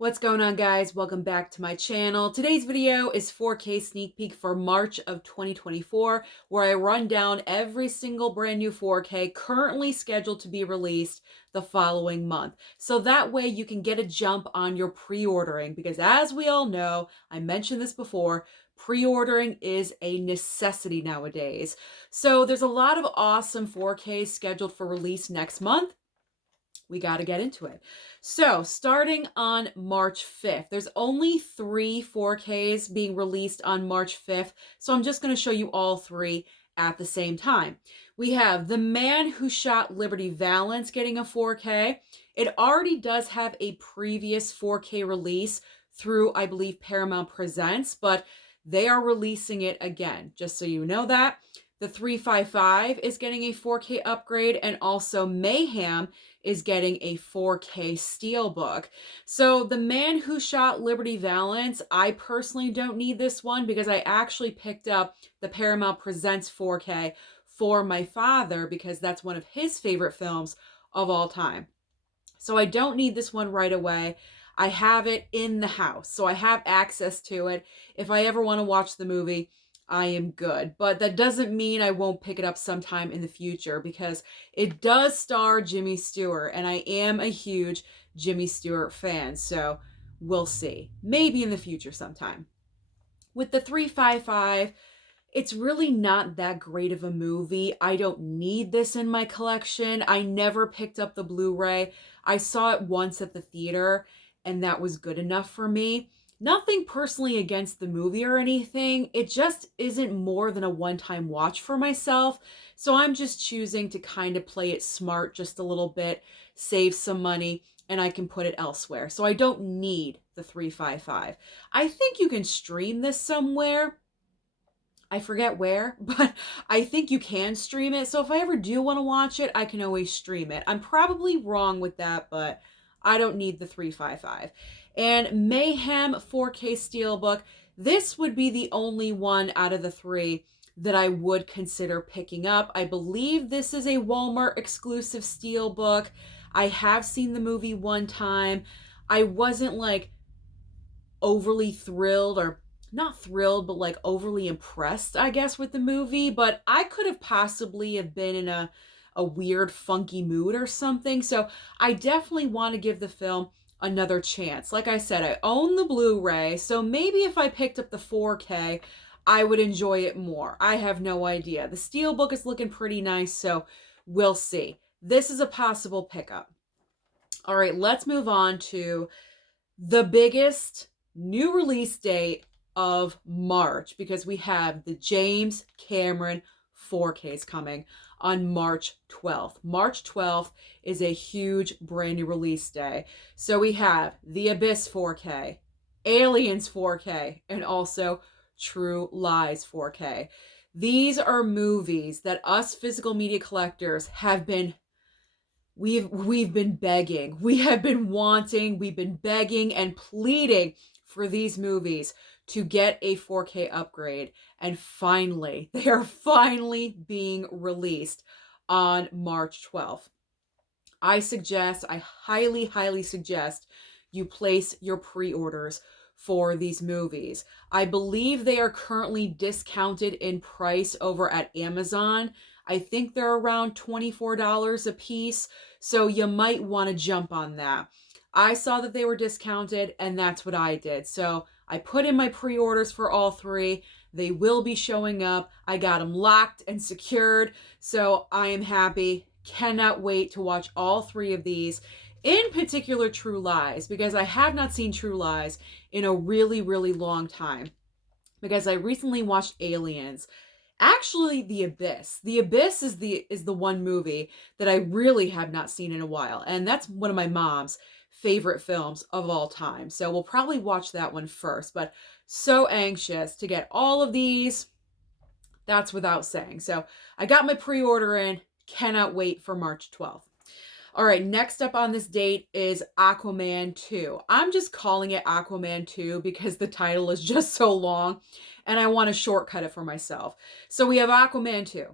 What's going on, guys? Welcome back to my channel. Today's video is 4K sneak peek for March of 2024, where I run down every single brand new 4K currently scheduled to be released the following month. So that way you can get a jump on your pre-ordering, because as we all know, I mentioned this before, pre-ordering is a necessity nowadays. So there's a lot of awesome 4Ks scheduled for release next month. We got to get into it. So, starting on March 5th, there's only 3 4Ks being released on March 5th. So, I'm just going to show you all 3 at the same time. We have The Man Who Shot Liberty Valance getting a 4K. It already does have a previous 4K release through, I believe, Paramount Presents, but they are releasing it again, just so you know that. The 355 is getting a 4K upgrade, and also Mayhem is getting a 4K steelbook. So The Man Who Shot Liberty Valance, I personally don't need this one because I actually picked up the Paramount Presents 4K for my father because that's one of his favorite films of all time. So I don't need this one right away. I have it in the house, so I have access to it. If I ever want to watch the movie, I am good. But that doesn't mean I won't pick it up sometime in the future because it does star Jimmy Stewart, and I am a huge Jimmy Stewart fan, so we'll see. Maybe in the future sometime. With the 355, it's really not that great of a movie. I don't need this in my collection. I never picked up the Blu-ray. I saw it once at the theater, and that was good enough for me. Nothing personally against the movie or anything. It just isn't more than a one-time watch for myself. So I'm just choosing to kind of play it smart just a little bit, save some money, and I can put it elsewhere. So I don't need the 355. I think you can stream this somewhere. I forget where, but I think you can stream it. So if I ever do want to watch it, I can always stream it. I'm probably wrong with that, but I don't need the 355. And Mayhem 4K Steelbook, this would be the only one out of the 3 that I would consider picking up. I believe this is a Walmart exclusive Steelbook. I have seen the movie one time. I wasn't like overly thrilled, or not thrilled, but like overly impressed, I guess, with the movie. But I could have possibly have been in a weird, funky mood or something. So I definitely want to give the film another chance. Like I said, I own the Blu-ray, so maybe if I picked up the 4K, I would enjoy it more. I have no idea. The Steelbook is looking pretty nice, so we'll see. This is a possible pickup. All right, let's move on to the biggest new release date of March, because we have the James Cameron 4Ks coming on March 12th. March 12th is a huge brand new release day. So we have The Abyss 4K, Aliens 4K, and also True Lies 4K. These are movies that us physical media collectors have been we've been begging. We have been wanting, we've been begging and pleading for these movies to get a 4K upgrade, and finally, they are finally being released on March 12th. I highly, highly suggest you place your pre-orders for these movies. I believe they are currently discounted in price over at Amazon. I think they're around $24 a piece, so you might want to jump on that. I saw that they were discounted, and that's what I did. So I put in my pre-orders for all 3. They will be showing up. I got them locked and secured, so I am happy. Cannot wait to watch all 3 of these. In particular, True Lies, because I have not seen True Lies in a really, really long time. Because I recently watched Aliens. Actually, The Abyss. The Abyss is the one movie that I really have not seen in a while, and that's one of my mom's favorite films of all time. So we'll probably watch that one first, but so anxious to get all of these. That's without saying. So I got my pre-order in. Cannot wait for March 12th. All right, next up on this date is Aquaman 2. I'm just calling it Aquaman 2 because the title is just so long and I want to shortcut it for myself. So we have Aquaman 2.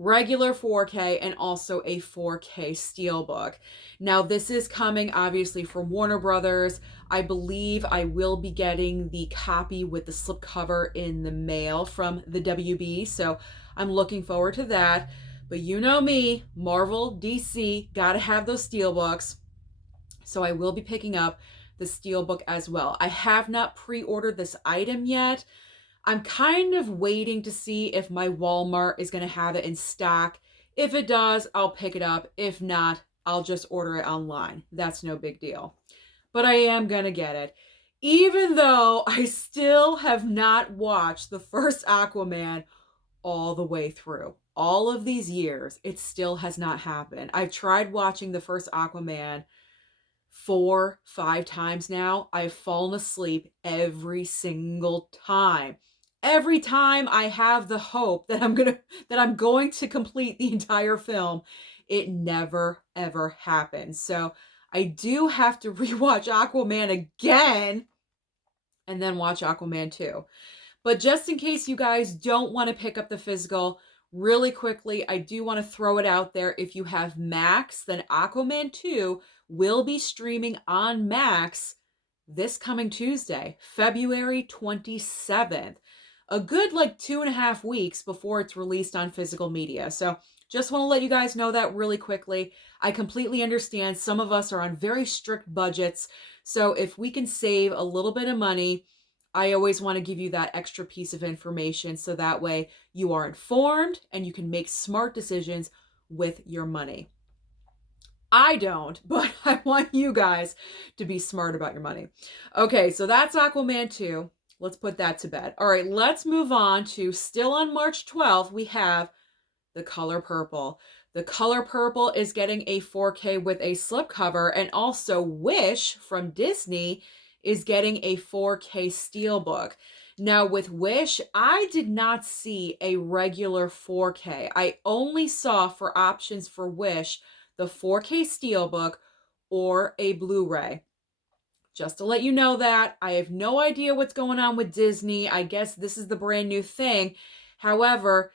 regular 4K, and also a 4K Steelbook. Now, this is coming obviously from Warner Brothers. I believe I will be getting the copy with the slipcover in the mail from the WB, so I'm looking forward to that. But you know me, Marvel, DC, gotta have those Steelbooks. So I will be picking up the Steelbook as well. I have not pre-ordered this item yet. I'm kind of waiting to see if my Walmart is going to have it in stock. If it does, I'll pick it up. If not, I'll just order it online. That's no big deal. But I am going to get it. Even though I still have not watched the first Aquaman all the way through. All of these years, it still has not happened. I've tried watching the first Aquaman 4, 5 times now. I've fallen asleep every single time. Every time I have the hope that I'm going to complete the entire film, it never ever happens. So I do have to rewatch Aquaman again and then watch Aquaman 2. But just in case you guys don't want to pick up the physical, really quickly, I do want to throw it out there. If you have Max, then Aquaman 2 will be streaming on Max this coming Tuesday, February 27th. A good 2.5 weeks before it's released on physical media. So just want to let you guys know that really quickly. I completely understand some of us are on very strict budgets. So if we can save a little bit of money, I always want to give you that extra piece of information so that way you are informed and you can make smart decisions with your money. I don't, but I want you guys to be smart about your money. Okay, so that's Aquaman 2. Let's put that to bed. All right, let's move on to, still on March 12th, we have The Color Purple. The Color Purple is getting a 4K with a slipcover, and also Wish from Disney is getting a 4K Steelbook. Now with Wish, I did not see a regular 4K. I only saw for options for Wish the 4K Steelbook or a Blu-ray. Just to let you know that, I have no idea what's going on with Disney. I guess this is the brand new thing. However,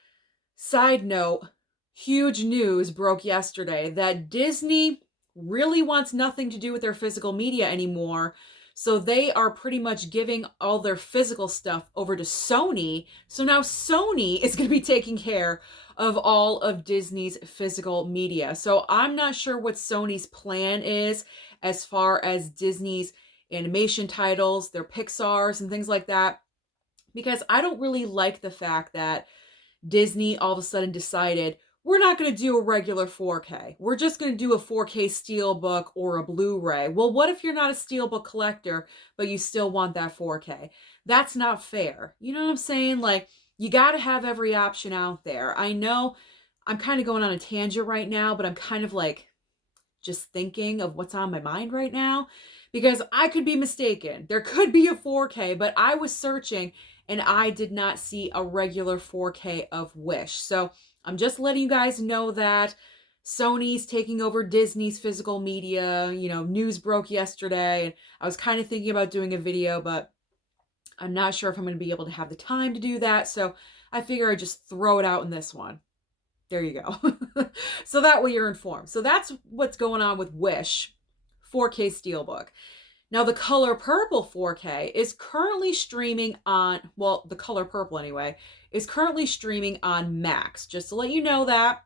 side note, huge news broke yesterday that Disney really wants nothing to do with their physical media anymore. So they are pretty much giving all their physical stuff over to Sony. So now Sony is going to be taking care of all of Disney's physical media. So I'm not sure what Sony's plan is as far as Disney's animation titles, their Pixars and things like that. Because I don't really like the fact that Disney all of a sudden decided, we're not going to do a regular 4K. We're just going to do a 4K Steelbook or a Blu-ray. Well, what if you're not a Steelbook collector, but you still want that 4K? That's not fair. You know what I'm saying? You got to have every option out there. I know I'm kind of going on a tangent right now, but I'm kind of just thinking of what's on my mind right now, because I could be mistaken. There could be a 4K, but I was searching and I did not see a regular 4K of Wish. So I'm just letting you guys know that Sony's taking over Disney's physical media. News broke yesterday, and I was kind of thinking about doing a video, but I'm not sure if I'm going to be able to have the time to do that. So I figure I'd just throw it out in this one. There you go. So that way you're informed. So that's what's going on with Wish 4K Steelbook. Now, the Color Purple 4K is currently streaming on, well, the Color Purple anyway, is currently streaming on Max. Just to let you know that,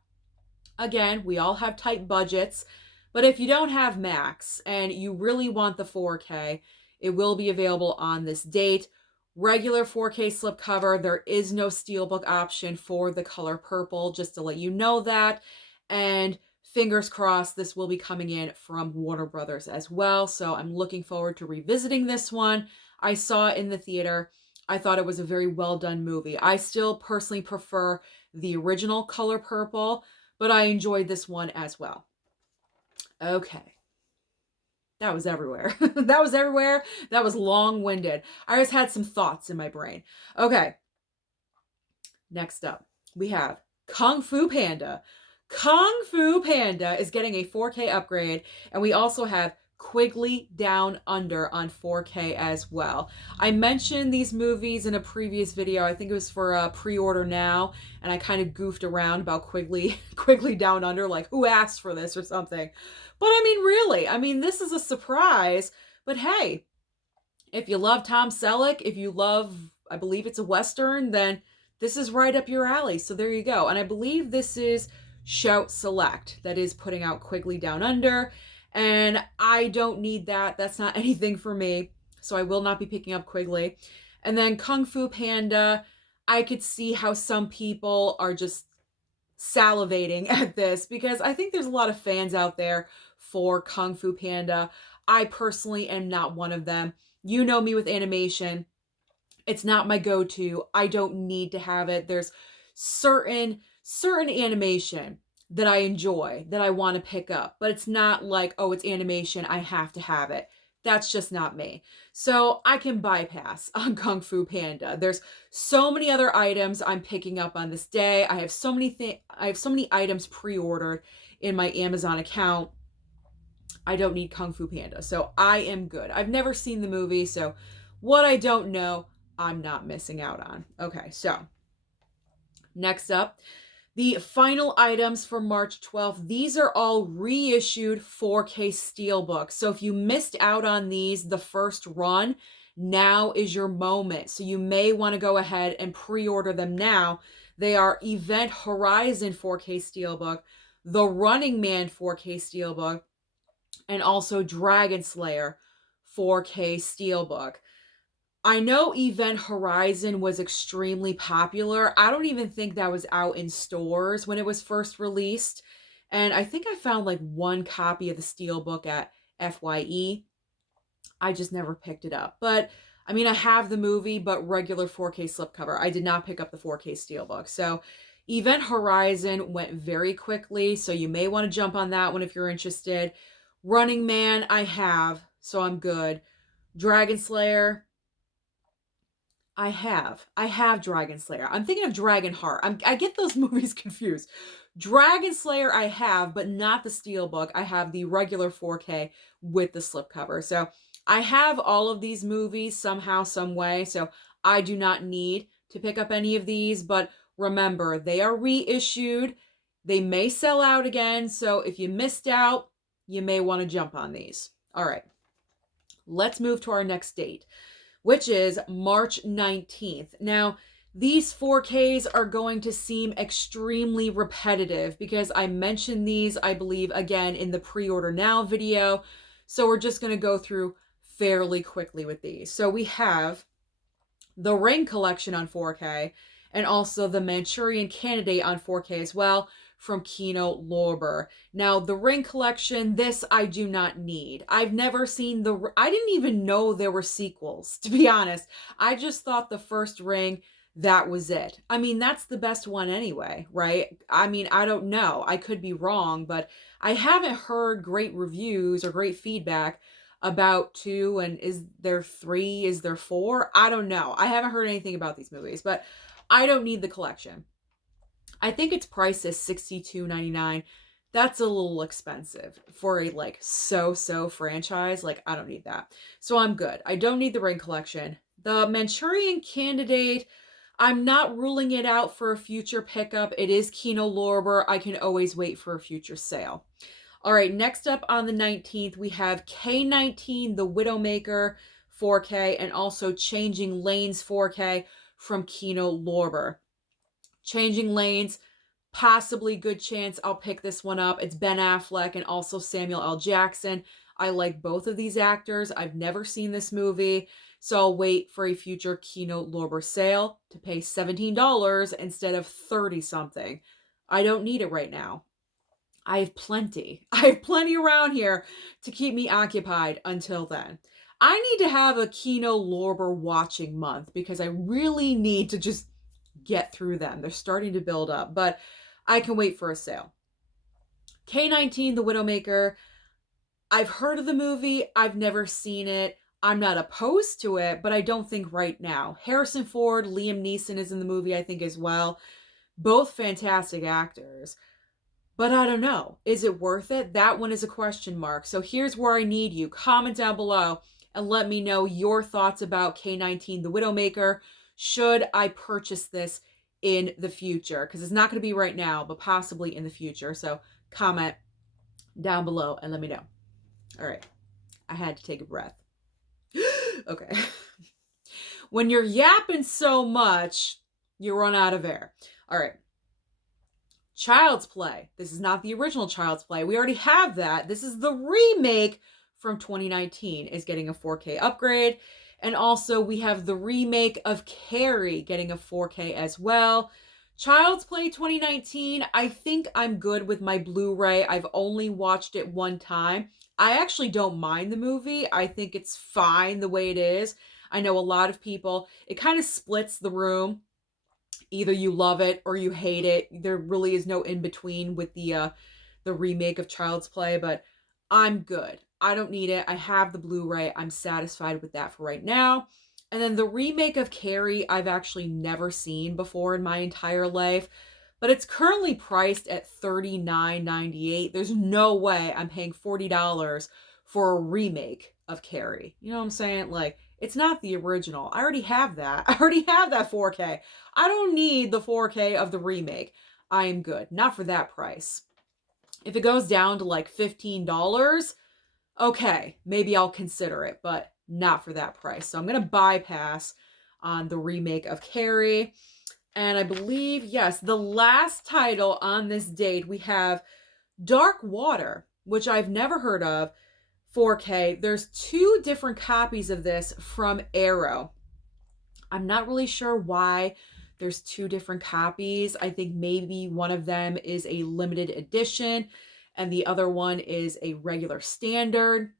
again, we all have tight budgets, but if you don't have Max and you really want the 4K, it will be available on this date. Regular 4K slipcover, there is no Steelbook option for the Color Purple, just to let you know that. And fingers crossed, this will be coming in from Warner Brothers as well. So I'm looking forward to revisiting this one. I saw it in the theater. I thought it was a very well done movie. I still personally prefer the original Color Purple, but I enjoyed this one as well. Okay. That was everywhere. That was everywhere. That was long-winded. I just had some thoughts in my brain. Okay. Next up, we have Kung Fu Panda. Kung Fu Panda is getting a 4K upgrade, and we also have Quigley Down Under on 4K as well. I mentioned these movies in a previous video. I think it was for Pre-Order Now, and I kind of goofed around about Quigley Down Under, like, who asked for this or something. But I mean, really, I mean, this is a surprise. But hey, if you love Tom Selleck, if you love, I believe it's a Western, then this is right up your alley. So there you go. And I believe this is Shout Select that is putting out Quigley Down Under. And I don't need that. That's not anything for me. So I will not be picking up Quigley. And then Kung Fu Panda, I could see how some people are just salivating at this because I think there's a lot of fans out there for Kung Fu Panda. I personally am not one of them. You know me with animation. It's not my go-to. I don't need to have it. There's certain animation that I enjoy, that I want to pick up. But it's not like, oh, it's animation, I have to have it. That's just not me. So I can bypass on Kung Fu Panda. There's so many other items I'm picking up on this day. I have so many items pre-ordered in my Amazon account. I don't need Kung Fu Panda. So I am good. I've never seen the movie, so what I don't know, I'm not missing out on. Okay, so next up, the final items for March 12th. These are all reissued 4K Steelbook. So if you missed out on these the first run, now is your moment. So you may want to go ahead and pre-order them now. They are Event Horizon 4K Steelbook, The Running Man 4K Steelbook, and also Dragonslayer 4K Steelbook. I know Event Horizon was extremely popular. I don't even think that was out in stores when it was first released. And I think I found like one copy of the Steelbook at FYE. I just never picked it up. But I mean, I have the movie, but regular 4K slipcover. I did not pick up the 4K Steelbook. So Event Horizon went very quickly. So you may want to jump on that one if you're interested. Running Man, I have, so I'm good. Dragonslayer, I have Dragonslayer. I'm thinking of Dragonheart. I get those movies confused. Dragonslayer I have, but not the Steelbook. I have the regular 4K with the slipcover. So I have all of these movies somehow, some way. So I do not need to pick up any of these. But remember, they are reissued. They may sell out again. So if you missed out, you may want to jump on these. All right. Let's move to our next date, which is March 19th. Now, these 4Ks are going to seem extremely repetitive because I mentioned these, I believe, again, in the Pre-Order Now video. So we're just going to go through fairly quickly with these. So we have the Ring Collection on 4K and also the Manchurian Candidate on 4K as well from Kino Lorber. Now, the Ring Collection, this I do not need. I've never seen I didn't even know there were sequels, to be honest. I just thought the first Ring, that was it. I mean, that's the best one anyway, right? I mean, I don't know. I could be wrong, but I haven't heard great reviews or great feedback about 2, and is there 3? Is there 4? I don't know. I haven't heard anything about these movies, but I don't need the collection. I think its price is $62.99. That's a little expensive for a like so-so franchise. Like, I don't need that. So I'm good. I don't need the Ring Collection. The Manchurian Candidate, I'm not ruling it out for a future pickup. It is Kino Lorber. I can always wait for a future sale. All right, next up on the 19th, we have K-19, The Widowmaker 4K, and also Changing Lanes 4K from Kino Lorber. Changing Lanes, possibly good chance I'll pick this one up. It's Ben Affleck and also Samuel L. Jackson. I like both of these actors. I've never seen this movie, so I'll wait for a future Kino Lorber sale to pay $17 instead of 30-something. I don't need it right now. I have plenty. I have plenty around here to keep me occupied until then. I need to have a Kino Lorber watching month because I really need to just get through them. They're starting to build up, but I can wait for a sale. K-19, The Widowmaker. I've heard of the movie. I've never seen it. I'm not opposed to it, but I don't think right now. Harrison Ford, Liam Neeson is in the movie, I think, as well. Both fantastic actors. But I don't know. Is it worth it? That one is a question mark. So here's where I need you. Comment down below and let me know your thoughts about K-19 The Widowmaker. Should I purchase this in the future? Because it's not going to be right now, but possibly in the future. So comment down below and let me know. All right. I had to take a breath. Okay. When you're yapping so much, you run out of air. All right. Child's Play. This is not the original Child's Play. We already have that. This is the remake from 2019 is getting a 4K upgrade. And also we have the remake of Carrie getting a 4K as well. Child's Play 2019, I think I'm good with my Blu-ray. I've only watched it one time. I actually don't mind the movie. I think it's fine the way it is. I know a lot of people, it kind of splits the room. Either you love it or you hate it. There really is no in between with the remake of Child's Play, but I'm good. I don't need it. I have the Blu-ray. I'm satisfied with that for right now. And then the remake of Carrie, I've actually never seen before in my entire life, but it's currently priced at $39.98. There's no way I'm paying $40 for a remake of Carrie. You know what I'm saying? Like, it's not the original. I already have that. I already have that 4K. I don't need the 4K of the remake. I am good. Not for that price. If it goes down to like $15, okay, maybe I'll consider it, but not for that price. So I'm going to bypass on the remake of Carrie. And I believe, yes, the last title on this date, we have Dark Water, which I've never heard of. 4K. There's 2 different copies of this from Arrow. I'm not really sure why there's 2 different copies. I think maybe one of them is a limited edition and the other one is a regular standard.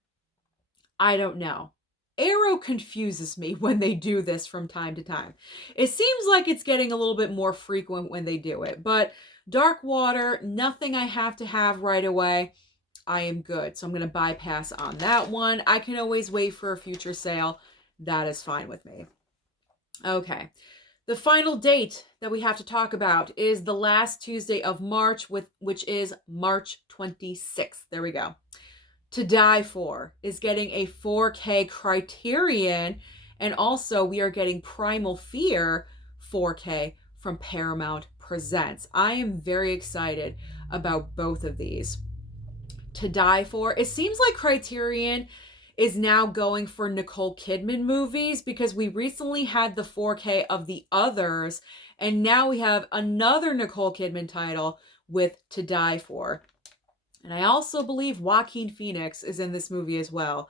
I don't know. Arrow confuses me when they do this from time to time. It seems like it's getting a little bit more frequent when they do it, but Dark Water, nothing I have to have right away. I am good. So I'm going to bypass on that one. I can always wait for a future sale. That is fine with me. Okay. The final date that we have to talk about is the last Tuesday of March, which is March 26th. There we go. To Die For is getting a 4K Criterion, and also we are getting Primal Fear 4K from Paramount Presents. I am very excited about both of these. To Die For, it seems like Criterion is now going for Nicole Kidman movies because we recently had the 4K of The Others, and now we have another Nicole Kidman title with To Die For. And I also believe Joaquin Phoenix is in this movie as well.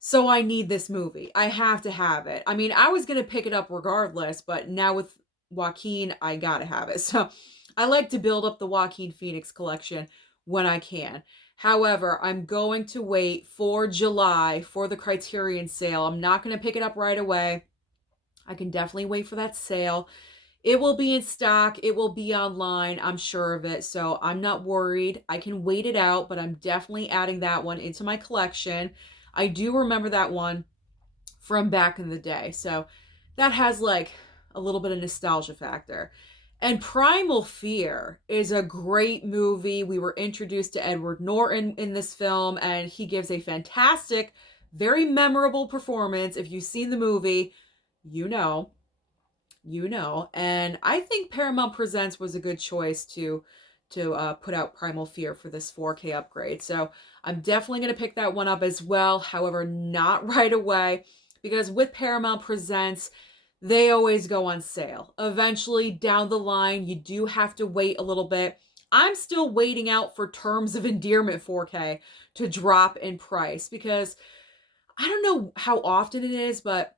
So I need this movie. I have to have it. I mean, I was going to pick it up regardless, but now with Joaquin, I got to have it. So I like to build up the Joaquin Phoenix collection when I can. However, I'm going to wait for July for the Criterion sale. I'm not going to pick it up right away. I can definitely wait for that sale. It will be in stock. It will be online. I'm sure of it. So I'm not worried. I can wait it out, but I'm definitely adding that one into my collection. I do remember that one from back in the day. So that has like a little bit of nostalgia factor. And Primal Fear is a great movie. We were introduced to Edward Norton in this film, and he gives a fantastic, very memorable performance. If you've seen the movie, you know. And I think Paramount Presents was a good choice to put out Primal Fear for this 4K upgrade. So I'm definitely going to pick that one up as well. However, not right away, because with Paramount Presents, they always go on sale. Eventually, down the line, you do have to wait a little bit. I'm still waiting out for Terms of Endearment 4K to drop in price because I don't know how often it is, but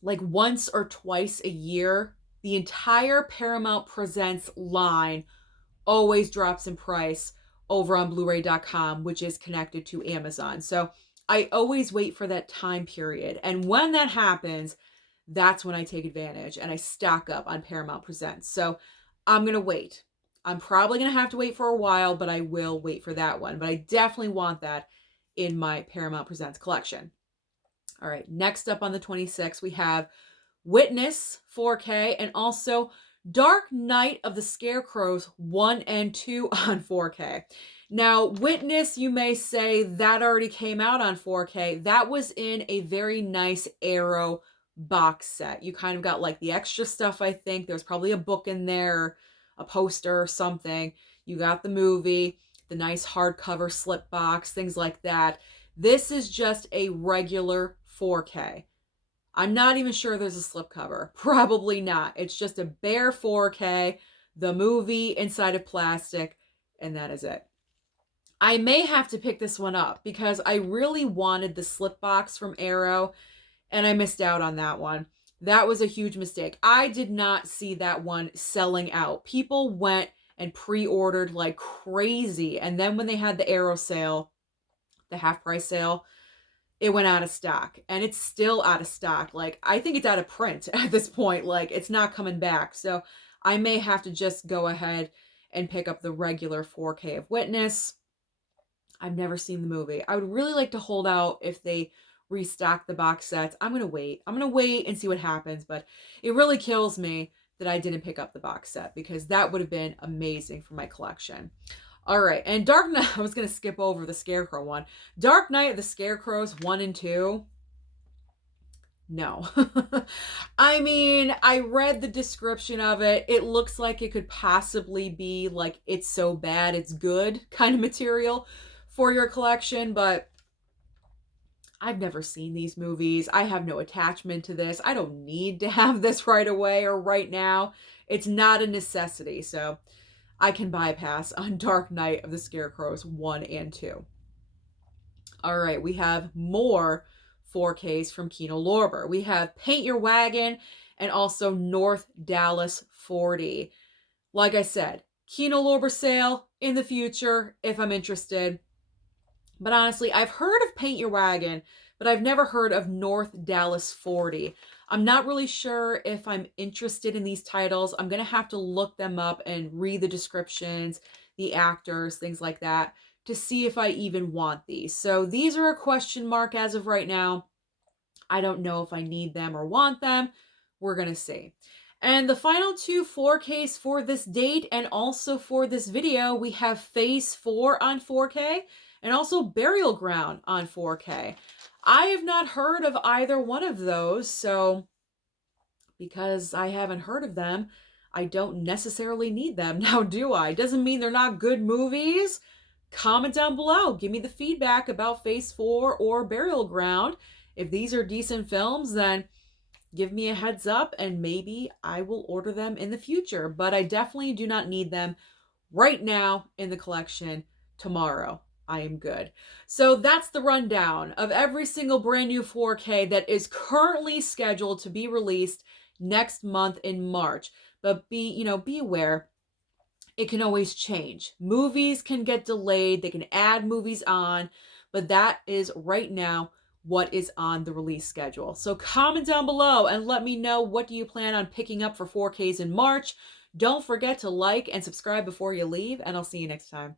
like once or twice a year, the entire Paramount Presents line always drops in price over on blu-ray.com, which is connected to Amazon. So I always wait for that time period. And when that happens, that's when I take advantage and I stock up on Paramount Presents. So I'm going to wait. I'm probably going to have to wait for a while, but I will wait for that one. But I definitely want that in my Paramount Presents collection. All right, next up on the 26th, we have Witness 4K and also Dark Night of the Scarecrows 1 and 2 on 4K. Now, Witness, you may say that already came out on 4K. That was in a very nice Arrow box set. You kind of got like the extra stuff, I think. There's probably a book in there, a poster or something. You got the movie, the nice hardcover slip box, things like that. This is just a regular 4K. I'm not even sure there's a slipcover. Probably not. It's just a bare 4K, the movie inside of plastic, and that is it. I may have to pick this one up because I really wanted the slip box from Arrow, and I missed out on that one. That was a huge mistake. I did not see that one selling out. People went and pre-ordered like crazy, and then when they had the Arrow sale, the half price sale, it went out of stock, and it's still out of stock. Like, I think it's out of print at this point. Like, it's not coming back. So I may have to just go ahead and pick up the regular 4K of Witness. I've never seen the movie. I would really like to hold out if they restock the box sets. I'm going to wait. I'm going to wait and see what happens, but it really kills me that I didn't pick up the box set because that would have been amazing for my collection. All right, and Dark Knight, I was going to skip over the Scarecrow one. Dark Knight of the Scarecrows 1 and 2. No. I mean, I read the description of it. It looks like it could possibly be like it's so bad it's good kind of material for your collection, but I've never seen these movies. I have no attachment to this. I don't need to have this right away or right now. It's not a necessity, so I can bypass on Dark Night of the Scarecrows 1 and 2. All right, we have more 4Ks from Kino Lorber. We have Paint Your Wagon and also North Dallas 40. Like I said, Kino Lorber sale in the future if I'm interested. But honestly, I've heard of Paint Your Wagon, but I've never heard of North Dallas 40. I'm not really sure if I'm interested in these titles. I'm going to have to look them up and read the descriptions, the actors, things like that, to see if I even want these. So these are a question mark as of right now. I don't know if I need them or want them. We're going to see. And the final two 4Ks for this date and also for this video, we have Phase 4 on 4K and also Burial Ground on 4K. I have not heard of either one of those, so because I haven't heard of them, I don't necessarily need them now, do I? Doesn't mean they're not good movies. Comment down below. Give me the feedback about Phase 4 or Burial Ground. If these are decent films, then give me a heads up and maybe I will order them in the future. But I definitely do not need them right now in the collection. Tomorrow, I am good. So that's the rundown of every single brand new 4K that is currently scheduled to be released next month in March. But be aware, it can always change. Movies can get delayed. They can add movies on, but that is right now what is on the release schedule. So comment down below and let me know, what do you plan on picking up for 4Ks in March? Don't forget to like and subscribe before you leave, and I'll see you next time.